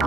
Hey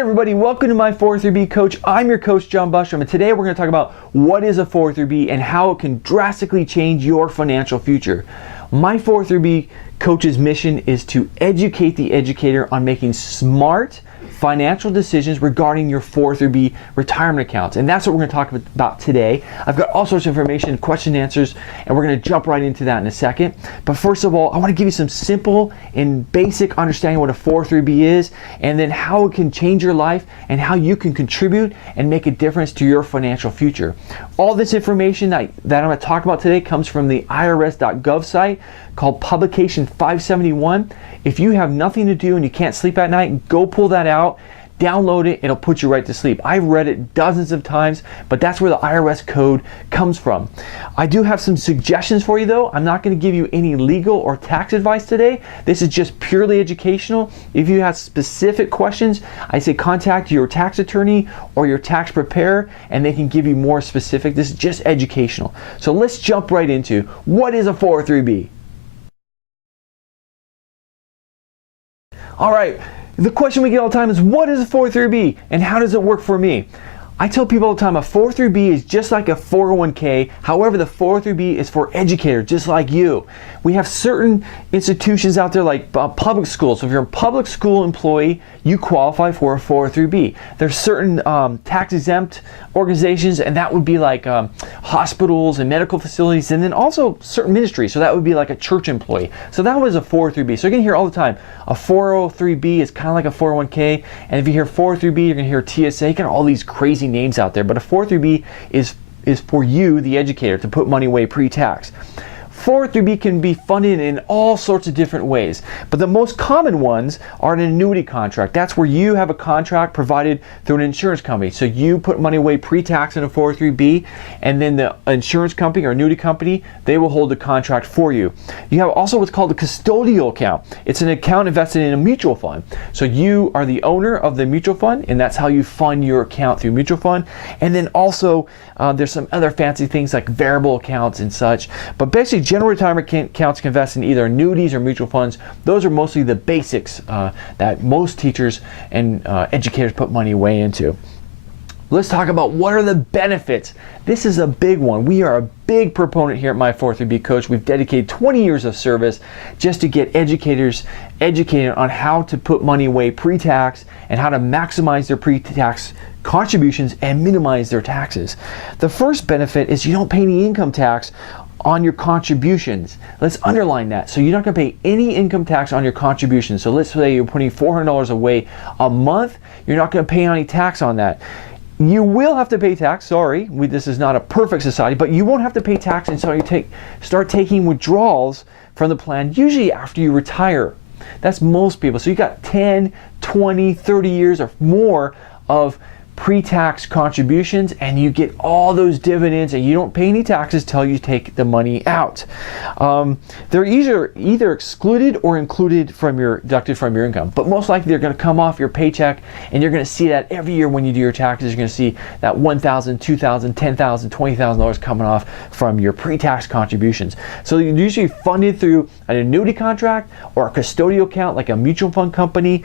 everybody, welcome to my 403B Coach. I'm your coach, John Bushram, and today we're going to talk about what is a 403B and how it can drastically change your financial future. My 403B Coach's mission is to educate the educator on making smart financial decisions regarding your 403B retirement accounts. And that's what we're going to talk about today. I've got all sorts of information, question and answers, and we're going to jump right into that in a second. But first of all, I want to give you some simple and basic understanding what a 403B is, and then how it can change your life and how you can contribute and make a difference to your financial future. All this information that I'm going to talk about today comes from the IRS.gov site called Publication 571. If you have nothing to do and you can't sleep at night, go pull that out, download it, it'll put you right to sleep. I've read it dozens of times, but that's where the IRS code comes from. I do have some suggestions for you though. I'm not going to give you any legal or tax advice today. This is just purely educational. If you have specific questions, I say contact your tax attorney or your tax preparer and they can give you more specific. This is just educational. So let's jump right into what is a 403B. All right, the question we get all the time is, what is a 403B and how does it work for me? I tell people all the time, a 403B is just like a 401k. However, the 403B is for educators, just like you. We have certain institutions out there like public schools. So if you're a public school employee, you qualify for a 403B. There's certain tax-exempt organizations, and that would be like hospitals and medical facilities, and then also certain ministries. So that would be like a church employee. So that was a 403B. So you're gonna hear all the time, a 403B is kind of like a 401k, and if you hear 403B, you're gonna hear TSA. You got all these crazy names out there, but a 403B is for you, the educator, to put money away pre-tax. 403B can be funded in all sorts of different ways, but the most common ones are an annuity contract. That's where you have a contract provided through an insurance company. So you put money away pre-tax in a 403B, and then the insurance company or annuity company, they will hold the contract for you. You have also what's called a custodial account. It's an account invested in a mutual fund. So you are the owner of the mutual fund, and that's how you fund your account through mutual fund. And then also there's some other fancy things like variable accounts and such. But basically, general retirement accounts can invest in either annuities or mutual funds. Those are mostly the basics that most teachers and educators put money away into. Let's talk about what are the benefits. This is a big one. We are a big proponent here at My 403B Coach. We've dedicated 20 years of service just to get educators educated on how to put money away pre-tax and how to maximize their pre-tax contributions and minimize their taxes. The first benefit is you don't pay any income tax on your contributions. Let's underline that. So you're not going to pay any income tax on your contributions. So let's say you're putting $400 away a month, you're not going to pay any tax on that. You will have to pay tax, sorry, this is not a perfect society, but you won't have to pay tax until you start taking withdrawals from the plan, usually after you retire. That's most people. So you got 10, 20, 30 years or more of pre-tax contributions, and you get all those dividends, and you don't pay any taxes till you take the money out. They're either excluded or included from deducted from your income, but most likely they're going to come off your paycheck, and you're going to see that every year when you do your taxes. You're going to see that $1,000, $2,000, $10,000, $20,000 coming off from your pre-tax contributions. So you're usually funded through an annuity contract or a custodial account like a mutual fund company.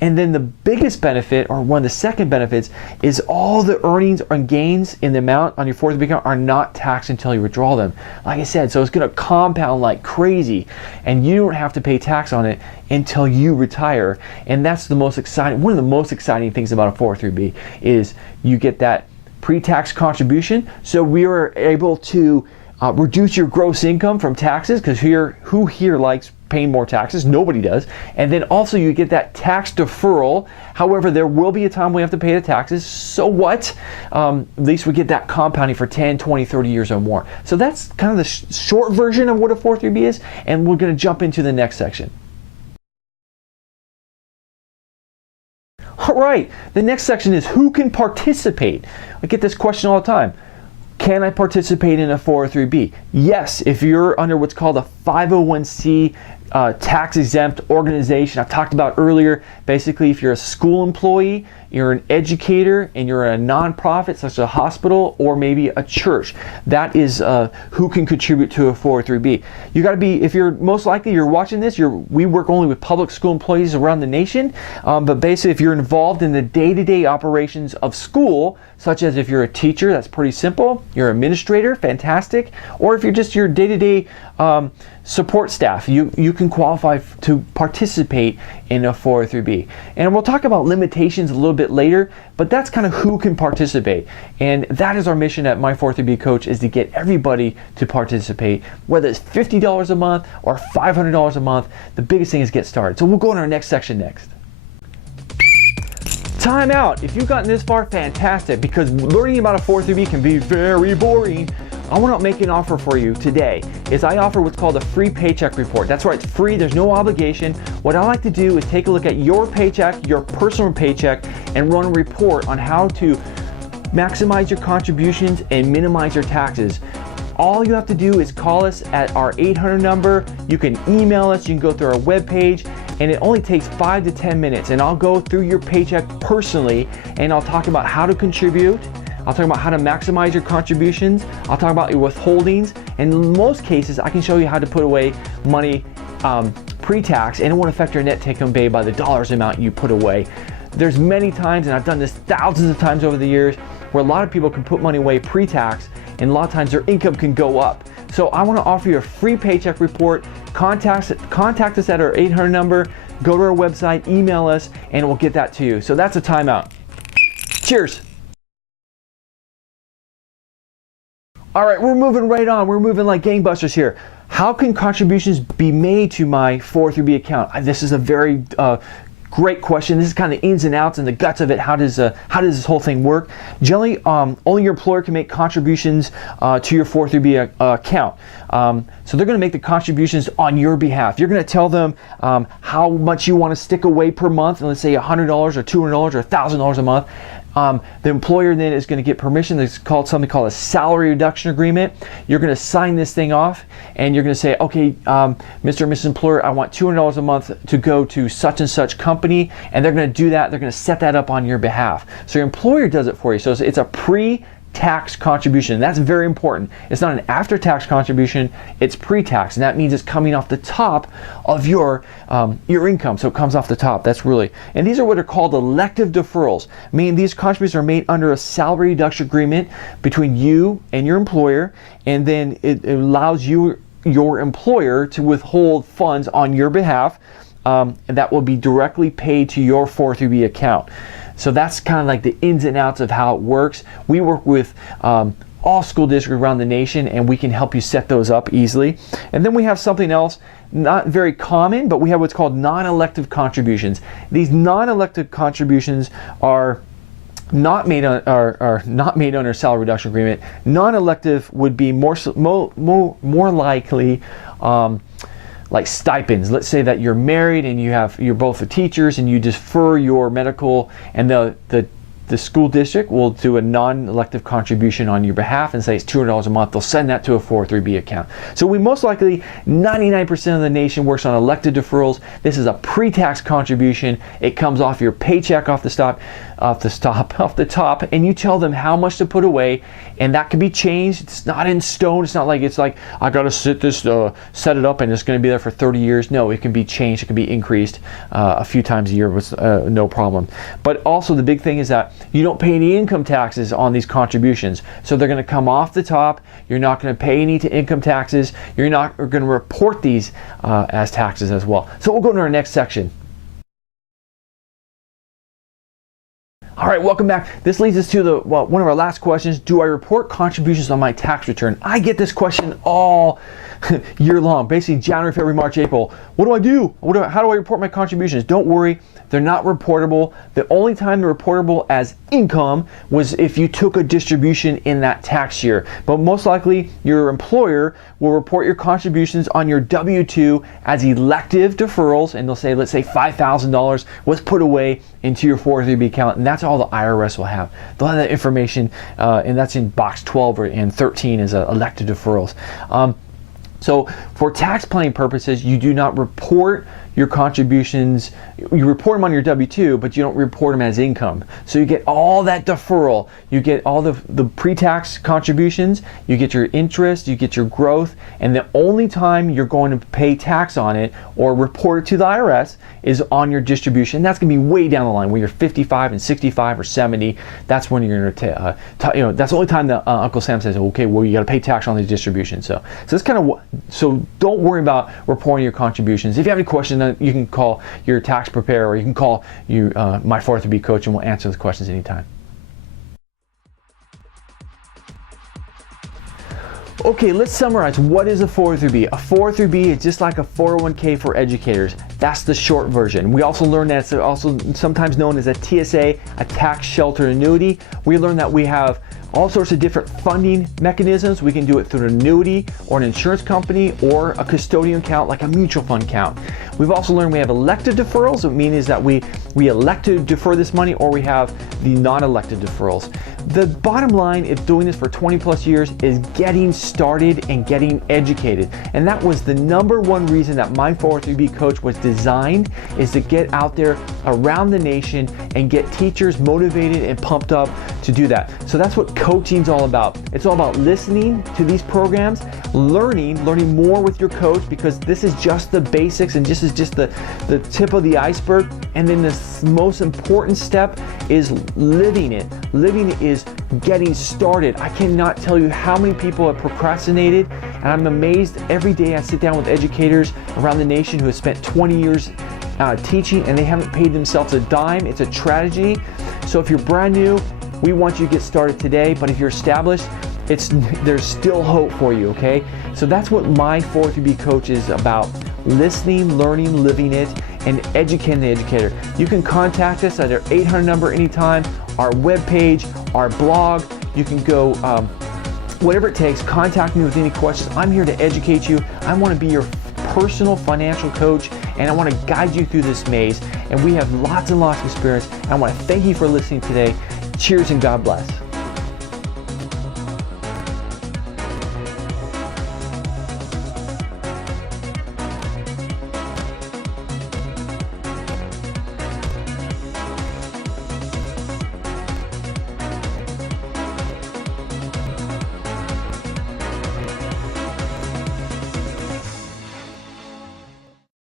And then the biggest benefit, or one of the second benefits, is all the earnings and gains in the amount on your 403B account are not taxed until you withdraw them. Like I said, so it's going to compound like crazy, and you don't have to pay tax on it until you retire. And that's the most exciting, one of the most exciting things about a 403B is you get that pre-tax contribution. So we are able to reduce your gross income from taxes, because who here likes paying more taxes? Nobody does. And then also you get that tax deferral. However, there will be a time we have to pay the taxes. So what? At least we get that compounding for 10, 20, 30 years or more. So that's kind of the short version of what a 403B is, and we're going to jump into the next section. All right, the next section is who can participate. I get this question all the time. Can I participate in a 403B? Yes, if you're under what's called a 501c tax exempt organization. I've talked about earlier, basically if you're a school employee, you're an educator, and you're a nonprofit such as a hospital or maybe a church, that is who can contribute to a 403B. You got to be, if you're most likely you're watching this, we work only with public school employees around the nation, but basically if you're involved in the day-to-day operations of school, such as if you're a teacher, that's pretty simple, you're an administrator, fantastic, or if you're just your day-to-day support staff, you can qualify to participate in a 403B. And we'll talk about limitations a little bit later, but that's kind of who can participate. And that is our mission at My 403B Coach, is to get everybody to participate, whether it's $50 a month or $500 a month. The biggest thing is get started. So we'll go in our next section next. Time out. If you've gotten this far, fantastic, because learning about a 403B can be very boring. I want to make an offer for you today. I offer what's called a free paycheck report. That's right, it's free, there's no obligation. What I like to do is take a look at your paycheck, your personal paycheck, and run a report on how to maximize your contributions and minimize your taxes. All you have to do is call us at our 800 number. You can email us, you can go through our webpage, and it only takes 5 to 10 minutes. And I'll go through your paycheck personally, and I'll talk about how to contribute. I'll talk about how to maximize your contributions. I'll talk about your withholdings. And in most cases, I can show you how to put away money pre-tax, and it won't affect your net take-home pay by the dollars amount you put away. There's many times, and I've done this thousands of times over the years, where a lot of people can put money away pre-tax, and a lot of times their income can go up. So I want to offer you a free paycheck report. Contact us at our 800 number, go to our website, email us, and we'll get that to you. So that's a timeout. Cheers. All right, we're moving right on. We're moving like gangbusters here. How can contributions be made to my 403B account? This is a very great question. This is kind of the ins and outs and the guts of it. How does this whole thing work? Generally, only your employer can make contributions to your 403B account. So they're going to make the contributions on your behalf. You're going to tell them how much you want to stick away per month, and let's say $100 or $200 or $1,000 a month. The employer then is going to get permission. It's called something called a salary reduction agreement. You're going to sign this thing off, and you're going to say, okay, Mr. and Mrs. Employer, I want $200 a month to go to such and such company, and they're going to do that. They're going to set that up on your behalf. So your employer does it for you. So it's a pre-tax contribution. That's very important. It's not an after-tax contribution. It's pre-tax, and that means it's coming off the top of your income. So it comes off the top. That's really, and these are what are called elective deferrals. Meaning these contributions are made under a salary reduction agreement between you and your employer, and then it allows your employer to withhold funds on your behalf, and that will be directly paid to your 403B account. So that's kind of like the ins and outs of how it works. We work with all school districts around the nation, and we can help you set those up easily. And then we have something else, not very common, but we have what's called non-elective contributions. These non-elective contributions are not made under a salary reduction agreement. Non-elective would be more likely like stipends. Let's say that you're married and you're both teachers, and you defer your medical, and the school district will do a non-elective contribution on your behalf and say it's $200 a month. They'll send that to a 403B account. So we most likely, 99% of the nation works on elected deferrals. This is a pre-tax contribution. It comes off your paycheck off the top, and you tell them how much to put away, and that can be changed. It's not in stone. It's not like I got to set it up and it's going to be there for 30 years. No, it can be changed. It can be increased a few times a year with no problem. But also the big thing is that you don't pay any income taxes on these contributions. So they're going to come off the top. You're not going to pay any income taxes. You're not going to report these as taxes as well. So we'll go to our next section. All right, welcome back. This leads us to one of our last questions. Do I report contributions on my tax return? I get this question all year long, basically January, February, March, April. What do I do? How do I report my contributions? Don't worry, they're not reportable. The only time they're reportable as income was if you took a distribution in that tax year. But most likely, your employer will report your contributions on your W-2 as elective deferrals, and they'll say, let's say $5,000 was put away into your 403b account, and that's all the IRS will have. They'll have that information, and that's in box 12 and 13 is elective deferrals. So for tax planning purposes, you do not report your contributions. You report them on your W-2, but you don't report them as income. So you get all that deferral, you get all the pre-tax contributions, you get your interest, you get your growth, and the only time you're going to pay tax on it or report it to the IRS is on your distribution. That's going to be way down the line when you're 55 and 65 or 70. That's when you're going to, that's the only time that Uncle Sam says, okay, well, you got to pay tax on the distribution. So it's kind of, so don't worry about reporting your contributions. If you have any questions, you can call your tax preparer, or you can call my 403b coach, and we'll answer those questions anytime. Okay, let's summarize. What is a 403b? A 403b is just like a 401k for educators. That's the short version. We also learned that it's also sometimes known as a TSA, a tax shelter annuity. We learned that we have all sorts of different funding mechanisms. We can do it through an annuity or an insurance company or a custodian account like a mutual fund account. We've also learned we have elected deferrals. What it means is that we elect to defer this money, or we have the non-elected deferrals. The bottom line of doing this for 20 plus years is getting started and getting educated. And that was the number one reason that my 403b coach was designed, is to get out there around the nation and get teachers motivated and pumped up to do that. So that's what coaching's all about. It's all about listening to these programs, learning more with your coach, because this is just the basics and this is just the tip of the iceberg. And then the most important step is living it. Living it is getting started. I cannot tell you how many people have procrastinated, and I'm amazed every day I sit down with educators around the nation who have spent 20 years teaching and they haven't paid themselves a dime. It's a tragedy. So if you're brand new, we want you to get started today, but if you're established, there's still hope for you, okay? So that's what my 403b coach is about: listening, learning, living it, and educating the educator. You can contact us at our 800 number anytime, our webpage, our blog. You can go, whatever it takes, contact me with any questions. I'm here to educate you. I want to be your personal financial coach, and I want to guide you through this maze. And we have lots and lots of experience. I want to thank you for listening today. Cheers and God bless.